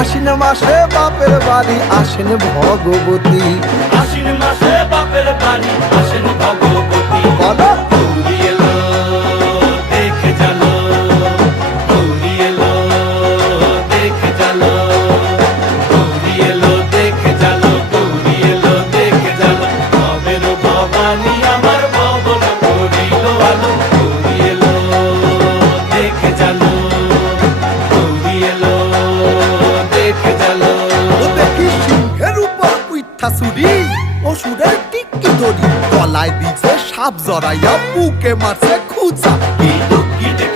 আশ্বিন মাসে বাপের বাড়ি আসেন ভগবতী। আশ্বিন মাসে বাপের বাড়ি আসেন ভগবতী। বলো গৌরী এলো দেখে চলো, গৌরী এলো দেখে চলো, গৌরী এলো দেখে চলো, গৌরী এলো দেখে চলো। ভবের ভবানী আমার ভবন করিল আলো। গৌরী এলো দেখে চলো, গৌরী এলো দেখে চলো। ও দেখি সিংহের উপর উইঠা চুরি, অসুরের টিকি ধরি, গলায় দিছে সাপ জড়াইয়া বুকে মারছে খুঁচা। কি দুঃখিতে